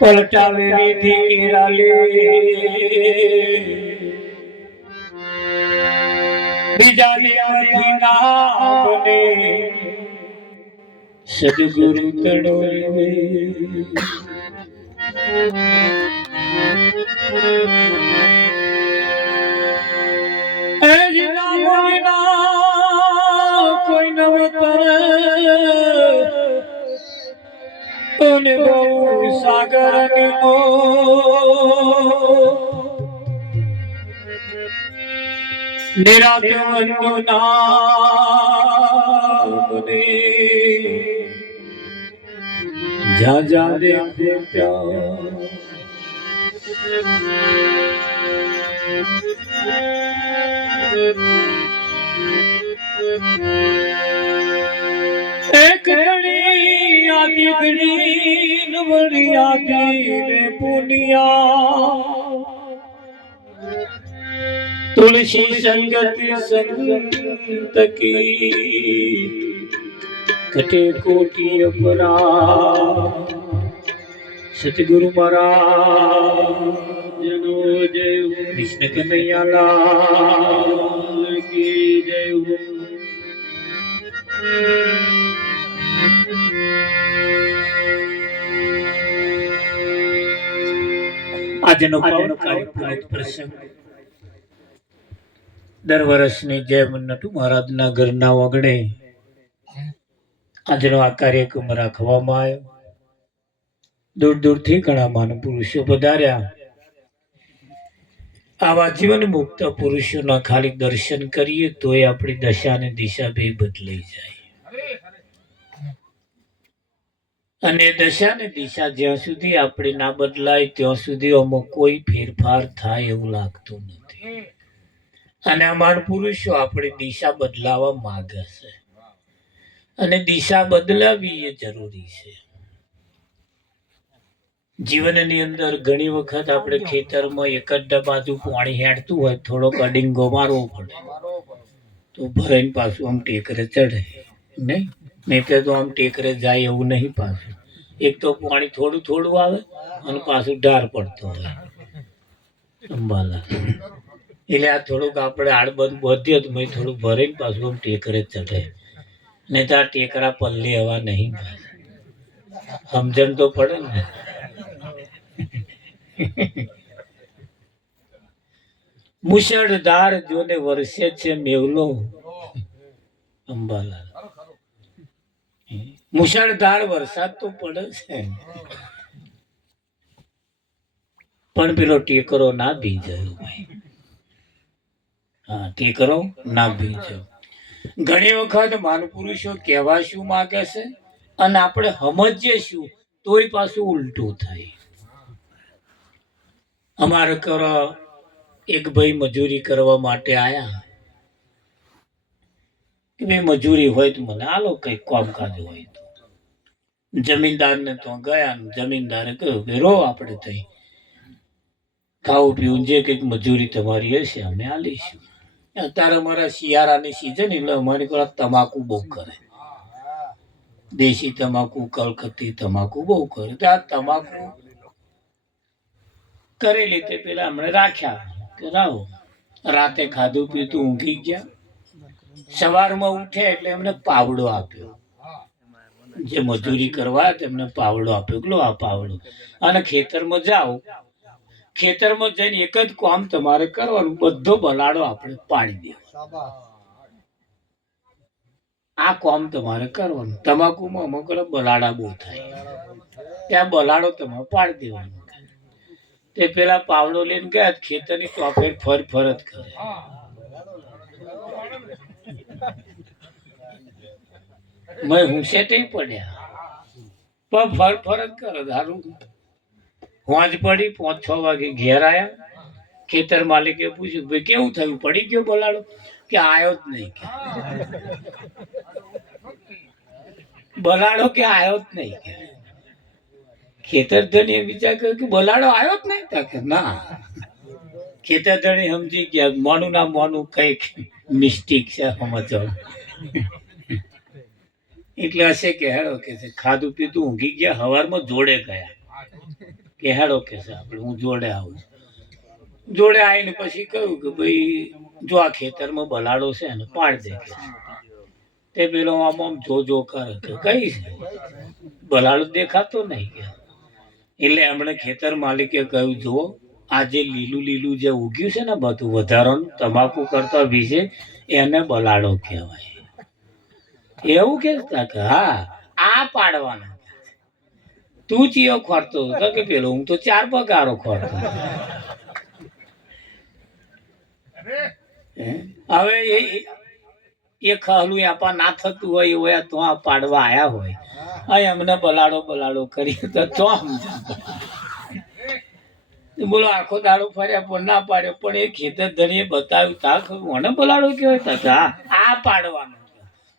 પલટાવે રીતિ કેરાલે બીજા દેવથી ના બને સદગુરુ તડોરે કોઈ નવતર અને બહુ સાગર નિરાત વંદુ નામને જા જા દેખે ત્યાં એક ઘડી આદિ ઘડી નવડી આદિ રે પુનિયા तुलसी संगति संत की कटे कोटि अपरा सतगुरु महाराज जनो जय कृष्ण कन्हैया लाल की जय हो। આજનો પાવનકારી પ્રસંગ દર વર્ષની જેમ નટુ મહારાજના ઘરના ઓગણે આજનો આ કાર્યક્રમ રાખવામાં આવ્યો। દૂર દૂરથી ઘણા મહાપુરુષો પધાર્યા। આવા જીવન મુક્ત પુરુષોના ખાલી દર્શન કરીએ તોય આપણી દશા અને દિશા બે બદલાઈ જાય, અને દશા ને દિશા જ્યાં સુધી આપણે ના બદલાય ત્યાં સુધી આમાં કોઈ ફેરફાર થાય એવું લાગતું નથી। અને આ મહાપુરુષો આપણી દિશા બદલાવા માંગે છે, અને દિશા બદલાવી એ જરૂરી છે। જીવનની અંદર ઘણી વખત આપણે ખેતરમાં એક જ બાજુ પાણી હેડતું હોય, થોડો કડિંગો મારવો પડે તો ભરાઈને પાછું આમ ટેકરે ચડે નહીં, નહીં તો આમ ટેકરે જાય એવું નહીં। પાછું એક તો પાણી થોડું થોડું આવે અને પાછું ઢાર પડતો હોય અંબાલા, એટલે આ થોડુંક આપણે આડબંધ બધીએ તો મેં થોડુંક ભરીને પાછું આમ ટેકરે ચડે, નહીં તો આ ટેકરા પલ્લી હવા નહીં। સમજણ તો પડે ને। મુશળધાર જોને વર્ષે છે મેવલો અંબાલાલ, મુશળધાર વરસાદ તો પડે છે પણ પેલો ટેકરો ના ભીંજાયો ભાઈ। હા, ટેકરો ના ભીંજાયો। ઘણી વખત મહાપુરુષો કહેવા શું માગે છે અને આપણે સમજીએ શું તોય પાછું ઉલટું થાય। અમારે કરો એક ભાઈ મજૂરી કરવા માટે આયા કે ભાઈ મજૂરી હોય તો મને આલો, કઈ કામકાજ હોય તો। જમીનદાર ને તો ગયા, જમીનદારે કહ્યું કે રો આપણે થઈ ખાવું પીવું જે કંઈક મજૂરી તમારી હશે અમે આલીશું। અત્યારે અમારા શિયાળાની સિઝન એટલે અમારી કોઈ તમાકુ બહુ કરે, દેશી તમાકુ કલકત્તી તમાકુ બહુ કરે। તો આ તમાકુ કરેલી તે પેલા હમણાં રાખ્યા કે રાહો, રાતે ખાધું પીતું ઊંઘી ગયા। સવારમાં ઉઠ્યા એટલે એમને પાવડો આપ્યો, જે મજૂરી કરવા તેમને પાવડો આપ્યો, કેટલો આ પાવડો। અને ખેતરમાં જાઓ, ખેતરમાં જઈને એક જ કામ તમારે કરવાનું, બધો બલાડો આપણે પાડી દેવાનો, આ કામ તમારે કરવાનું। તમાકુમાં અમુક બલાડા બહુ થાય, ત્યાં બલાડો તમારે પાડી દેવાનો। તે પેલા પાવડો લઈને ગયા, ખેતરની ચોફેર ફર ફરત કરે, મેં હુંસેટે પડ્યા પણ ફર ફરત કરે દારૂ। હોંજ પડી, 5-6 વાગે ઘેર આયા। ખેતર માલિકે પૂછ્યું ભાઈ કેવું થયું, પડી ગયો બલાડો? કે આવ્યો જ નહીં, કે બલાડો કે આવ્યો જ નહીં। કે ખેતર ધણી વિચાર કર્યો કે બલાડો આવ્યો જ નહીં, કે ના। ખેતર ધણી સમજી ગયા મોનું ના મોનું કઈક મિસ્ટેક છે સમજવા। એટલે હશે કે હેડો કે છે ખાધું પીધું ઊંઘી ગયા હવારમાં જોડે ગયા કે હેડો કે છે આપણે હું જોડે આવું જોડે આવીને પછી કહ્યું કે ભાઈ જો આ ખેતરમાં બલાડો છે ને પાડ દે કે તે પેલો આમ આમ જો કરે કે કઈ છે બલાડો દેખાતો નહીં કે એટલે એમણે ખેતર માલિકે કહ્યું જો આ જે લીલું લીલું જે ઉગ્યું છે ને બધું વધારાનું તમાકુ કરતા વિશે એને બલાડો કહેવાય એવું કે હા આ પાડવાના તું ચિયો ખોરતો હતો કે પેલો હું તો 4 પગારો ખોરતો હવે એ ખહલું આપા ના થતું હોય એવું તો આ પાડવા આયા હોય અહીં અમને બલાડો કરી તો બોલો આખો દાડો ફર્યા પણ ના પાડ્યો પણ એ ખેતર ધણીએ બતાવ્યું તા મને બલાડો કેવાય તા આ પાડવાનો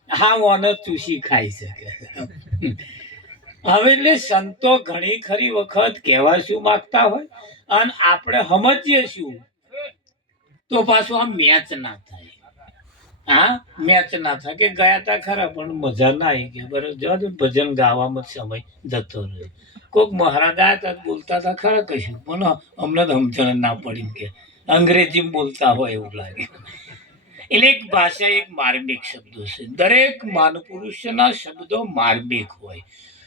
હા ઓને ચૂસી ખાઈ શકે હવે એટલે સંતો ઘણી ખરી વખત કહેવા શું માગતા હોય અને આપણે સમજીએ શું તો પાછું આ મેચ ના થાય મેચ ના થાય કે ગયા તા ખરા પણ મજા ના આવી ગયા બરાબર જવા દો ભજન ગાવામાં સમય જતો રહ્યો કોઈક મહારાજ આવ્યા હતા બોલતા હતા ખરા કશું પણ અમને તો સમજણ ના પડી કે અંગ્રેજી બોલતા હોય એવું લાગે એટલે એક ભાષા એક માર્મિક શબ્દો છે દરેક માનપુરુષના શબ્દો માર્મિક હોય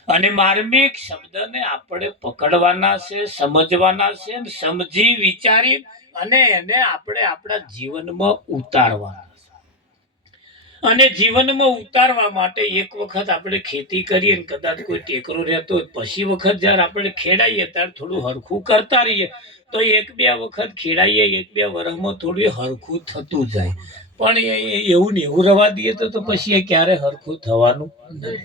અને માર્મિક શબ્દને આપણે પકડવાના છે સમજવાના છે સમજી વિચારી અને એને આપણે આપણા જીવનમાં ઉતારવાના અને જીવનમાં ઉતારવા માટે એક વખત આપણે ખેતી કરીએ ને કદાચ કોઈ ટેકરો રહેતો હોય પછી વખત જ્યારે આપણે ખેડાઈએ ત્યારે થોડું હરખું કરતા રહીએ તો 1-2 વખત ખેડાઈએ 1-2 વર્ષમાં થોડું હરખું થતું જાય પણ એવું ને એવું રવા દઈએ તો પછી એ ક્યારે હરખું થવાનું નથી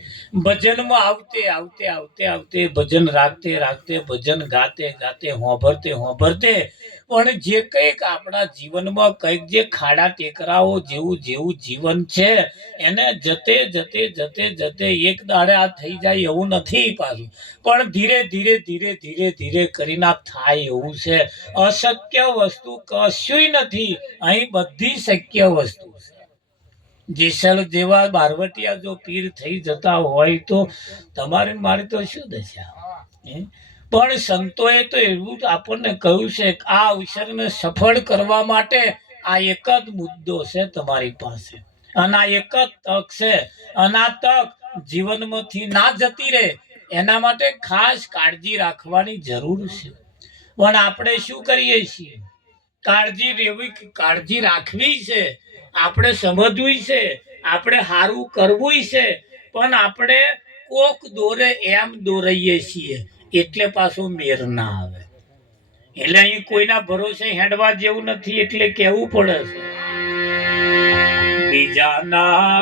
ભજનમાં આવતે ભજન રાખતે ભજન ગાતે હોંભરતે પણ જે કંઈક આપણા જીવનમાં કંઈક જે ખાડા ટેકરાઓ જેવું જીવન છે એને જતે એક દાડે આ થઈ જાય એવું નથી પાછું પણ ધીરે કરીને આ થાય એવું છે અશક્ય વસ્તુ કશુંય નથી અહીં બધી શક્ય વસ્તુ છે જેસલ જેવા બારવટિયા જો પીર થઈ જતા હોય તો તમારે મારે તો શું દશા પણ સંતોએ તો એવું આપણને કહ્યું છે કે આ અવસરને સફળ કરવા માટે આ એક જ મુદ્દો છે તમારી પાસે અને આ એક જ તક છે અને આ તક જીવનમાંથી ના જતી રહે એના માટે ખાસ કાળજી રાખવાની જરૂર છે પણ આપણે શું કરીએ છીએ કાળજી રાખવી છે આપણે સમજવી છે આપણે સારું કરવું છે પણ આપણે કોક દોરે એમ દોરાઈએ છીએ એટલે પાછું મેર ના આવે એટલે અહીં કોઈના ભરોસે હેડવા જેવું નથી એટલે કેવું પડે છે બીજાના